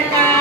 America.